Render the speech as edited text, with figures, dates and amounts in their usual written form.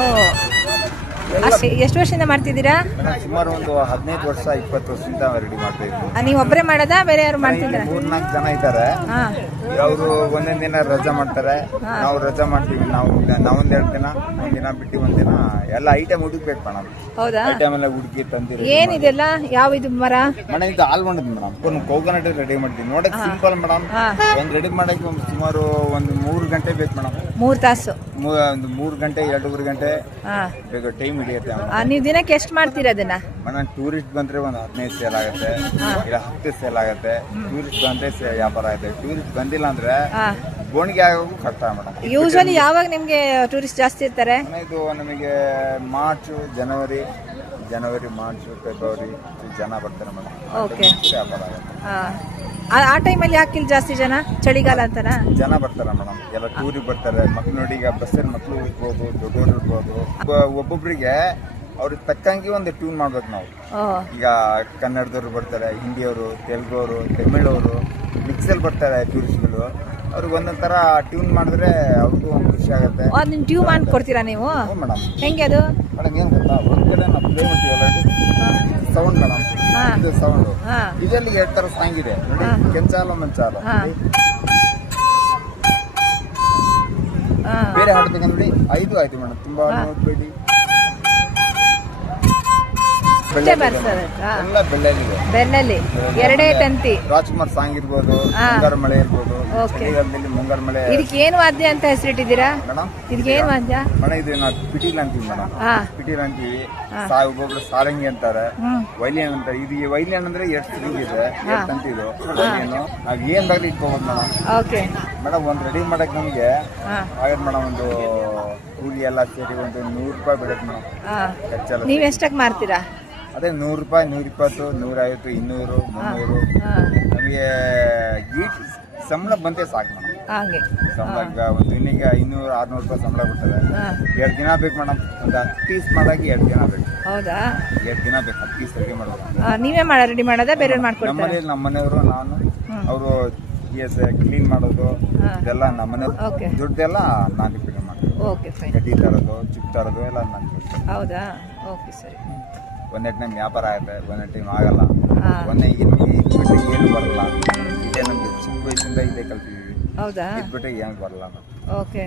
ಓ ಎಷ್ಟು ವರ್ಷದಿಂದ ಮಾಡ್ತಿದ್ದೀರಾ? ಸುಮಾರು ಒಂದು 15 ವರ್ಷ 20 ವರ್ಷದಿಂದ ರೆಡಿ ಮಾಡ್ತಾ ಇದ್ದೀವಿ. ನೀವು ಒಬ್ಬರೇ ಮಾಡೋದಾ ಬೇರೆ ಯಾರು ಮಾಡ್ತಿದ್ದೀರಾ? 3-4 ಜನ ಇದ್ದಾರೆ. ಅವರು ಒಂದೊಂದ್ ದಿನ ರಜಾ ಮಾಡ್ತಾರೆ, ನಾವು ರಜಾ ಮಾಡ್ತೀವಿ. ನಾವೊಂದ್ 2 ದಿನ, ಒಂದಿನ ಬಿಟ್ಟು ಒಂದಿನ ಎಲ್ಲ ಐಟಮ್ ಹುಡುಕ್ಬೇಕು ಮೇಡಮ್. ಹೌದಾ? ಐಟಮ್ ಎಲ್ಲ ಹುಡುಕಿ ತಂದಿರಿ. ಏನಿದೆಲ್ಲ ಯಾವ ಇದು ಮರ? ಮೇಡಮ್ ಇದು ಆಲ್ಮಂಡ್ ಮೇಡಮ್. ಒಂದು ಕೋಕೋನಟ್ ರೆಡಿ ಮಾಡ್ತೀವಿ. ನೋಡಕ್ ಸಿಂಪಲ್ ಮೇಡಮ್. ಒಂದ್ ರೆಡಿ ಮಾಡಕ್ಕೆ ಒಂದು ಸುಮಾರು ಒಂದು 3 ಗಂಟೆ ಬೇಕು ಮೇಡಮ್. 3 ತಾಸು? ಒಂದು 3 ಗಂಟೆ 2-3 ಗಂಟೆ ಬೇಕು, ಟೈಮ್ ಹಿಡಿಯುತ್ತೆ. ನೀವು ದಿನಕ್ಕೆ ಎಷ್ಟು ಮಾಡ್ತೀರಾ ಅದನ್ನ? ಮೇಡಮ್ ಟೂರಿಸ್ಟ್ ಬಂದ್ರೆ ಒಂದು 15 ಸೇಲ್ ಆಗುತ್ತೆ, ಇಲ್ಲ 10 ಸೇಲ್ ಆಗುತ್ತೆ. ಟೂರಿಸ್ಟ್ ಬಂದ್ರೆ ವ್ಯಾಪಾರ ಆಗುತ್ತೆ. ಟೂರಿಸ್ಟ್ ಬಂದಿಲ್ಲ ಅಂದ್ರೆ ಗೋಣಿಗೆ ಆಗೋಕ್ಕೂ ಕಷ್ಟ ಮೇಡಮ್. ಯೂಶಲಿ ಯಾವಾಗ ನಿಮ್ಗೆ ಟೂರಿಸ್ಟ್ ಜಾಸ್ತಿ ಇರ್ತಾರೆ? ಇದು ನಮಗೆ ಮಾರ್ಚ್, ಜನವರಿ, ಮಾರ್ಚ್, ಫೆಬ್ರವರಿ ಜನ ಬರ್ತಾರೆ ಮೇಡಮ್. ಓಕೆ. ವ್ಯಾಪಾರ ಆಗುತ್ತೆ. ಆ ಟೈಮಲ್ಲಿ ಯಾಕಿಲ್ಲ ಜಾಸ್ತಿ ಜನ? ಚಳಿಗಾಲ ಅಂತನಾ? ಜನ ಬರ್ತಾರೆ ಮೇಡಮ್, ಎಲ್ಲ ಟೂರಿಗೆ ಬರ್ತಾರೆ. ಮಕ್ಳು ನೋಡಿ, ಈಗ ಬಸ್ಸಲ್ಲಿ ಮಕ್ಳು ಇರ್ಬೋದು, ದೊಡ್ಡವರು ಇರ್ಬೋದು. ಒಬ್ಬೊಬ್ರಿಗೆ ಅವ್ರಿಗೆ ತಕ್ಕಂಗೆ ಒಂದು ಟ್ಯೂನ್ ಮಾಡ್ಬೇಕು ನಾವು. ಈಗ ಕನ್ನಡದವ್ರು ಬರ್ತಾರೆ, ಹಿಂದಿಯವರು, ತೆಲುಗವರು, ತಮಿಳವರು, ಮಿಕ್ಸಲ್ಲಿ ಬರ್ತಾರೆ ಟೂರಿಸ್ಟ್ಗಳು. ಅವ್ರಿಗೆ ಒಂದೊಂದ್ ತರ ಟ್ಯೂನ್ ಮಾಡಿದ್ರೆ ಅವ್ರಿಗೂ ಒಂದು ಖುಷಿ ಆಗುತ್ತೆ. ನಿಮ್ ಟ್ಯೂನ್ ಮಾಡ್ಕೊಡ್ತೀರಾ ನೀವು? ಮೇಡಮ್. ಹೆಂಗೆ ಅದು? ಮೇಡಮ್ ಏನ್ ಗೊತ್ತಾ, ಒಂದ್ ಕಡೆ ನಾವು ಪ್ಲೇ ಮಾಡ್ತೀವಿ ಆಲ್ರೆಡಿ ಸೌಂಡ್ ಮೇಡಮ್. ಇದು ಸೌಂಡ್ ಇದರಲ್ಲಿ 2 ತರ ಸಾಂಗ್ ಇದೆ ನೋಡಿ. ಕೆಂಚಾಲ ಮಂಚಾಲ ಬೇರೆ ಹಾಡ್ಬೇಕಂದ್ರೆ ನೋಡಿ. 5 ಆಯ್ತು ಮೇಡಮ್, ತುಂಬಾ ನೋಡ್ಬೇಡಿ. ಎಲ್ಲ ಬೆಳ್ಳಲ್ಲಿ 2 ತಂತಿ. ರಾಜ್ಕುಮಾರ್ ಸಾಂಗ್ ಇರ್ಬೋದು, ಮುಂಗಾರು ಮಳೆ ಇರ್ಬೋದು, ಚಳಿಗಾಲದಲ್ಲಿ ಮುಂಗಾರು ಮಳೆ. ಇದಕ್ಕೆ ಏನು ವಾದ್ಯ ಅಂತ ಹೆಸರಿಟ್ಟಿದ್ದೀರಾ ಮೇಡಮ್? ಇದಕ್ಕೆ ಏನು ವಾದ್ಯ ಮೇಡಮ್? ಇದು ನಾವು ಪಿಟೀಲ್ ಅಂತೀವಿ ಮೇಡಮ್. ಪಿಟೀಲ್ ಅಂತೀವಿ. ಒಬ್ಬೊಬ್ರು ಸಾರಂಗಿ ಅಂತಾರೆ, ವೈಲಿಯನ್ ಅಂತಾರೆ. ಇದು ವೈಲಿಯನ್ ಅಂದ್ರೆ 2 ಸ್ಟ್ರಿಂಗ್ ಇದೆ, 2 ತಂತಿ. ಇದು ವೈಲಿಯನ್ ನಾವ್ ಏನ್ ಬೇಕಾದ್ರೆ ಇಟ್ಕೋಬಹುದು ಮೇಡಮ್. Okay madam. ಒಂದ್ ರೆಡಿ ಮಾಡಕ್ ನಮಗೆ ಆಗತ್ತೆ ಮೇಡಮ್. ಒಂದು ಕೂಲಿ ಎಲ್ಲ ಸೇರಿ ಒಂದು 100 ರೂಪಾಯಿ ಬೀಳುತ್ತೆ ಮೇಡಮ್. ನೀವ್ ಎಷ್ಟಕ್ಕೆ ಮಾರ್ತೀರಾ? ಅದೇ 100 ರೂಪಾಯಿ, 120, 150, 200, 300. ನಮಗೆ ಸಂಬಳ ಬಂತೆ ಸಾಕು ಮೇಡಮ್. ಸಂಬಳ ಒಂದು ದಿನಿಗೆ 500-600 ರೂಪಾಯಿ ಸಂಬಳ ಕೊಡ್ತಾರೆ. 2 ದಿನ ಬೇಕು ಮೇಡಮ್. ಒಂದು 10 ಪೀಸ್ ಮಾಡಾಗಿ 2 ದಿನ ಬೇಕು. ಹೌದಾ? 2 ದಿನ ಬೇಕು 10 ಪೀಸ್ ರೆಡಿ ಮಾಡೋದು. ನೀವೇ ರೆಡಿ ಮಾಡೋದಾ ಬೇರೆ ಮಾಡ್ಕೊಡ್ತಾರೆ? ನಮ್ಮ ಮನೆಯವರು, ನಾನು, ಅವರು ಕ್ಲೀನ್ ಮಾಡೋದು ಇದೆಲ್ಲ ನಮ್ಮ ಮನೆ. ದುಡ್ಡೆಲ್ಲ ನಾನು ರಿಪೇರಿ ಮಾಡ್ತೀನಿ. ಗಡ್ಡಿ ತರೋದು, ಚಿಪ್ ತರೋದು ಎಲ್ಲ ನಾನು. ಹೌದಾ? ಓಕೆ ಸರಿ. ಒಂದೇ ಟೈಮ್ ವ್ಯಾಪಾರ ಆಗುತ್ತೆ, ಒಂದೇ ಟೈಮ್ ಆಗಲ್ಲ. ಒಂದೇ ಏನು ಬರಲ್ಲ. ಇದೇ ನಮ್ದು ಚಿಕ್ಕ ವಯಸ್ಸಿಂದ ಇದೇ ಕಲ್ತಿದ್ದೀವಿ. ಹೌದಾ? ಇದ್ಬಿಟ್ಟು ಏನು ಬರಲ್ಲ. ಓಕೆ.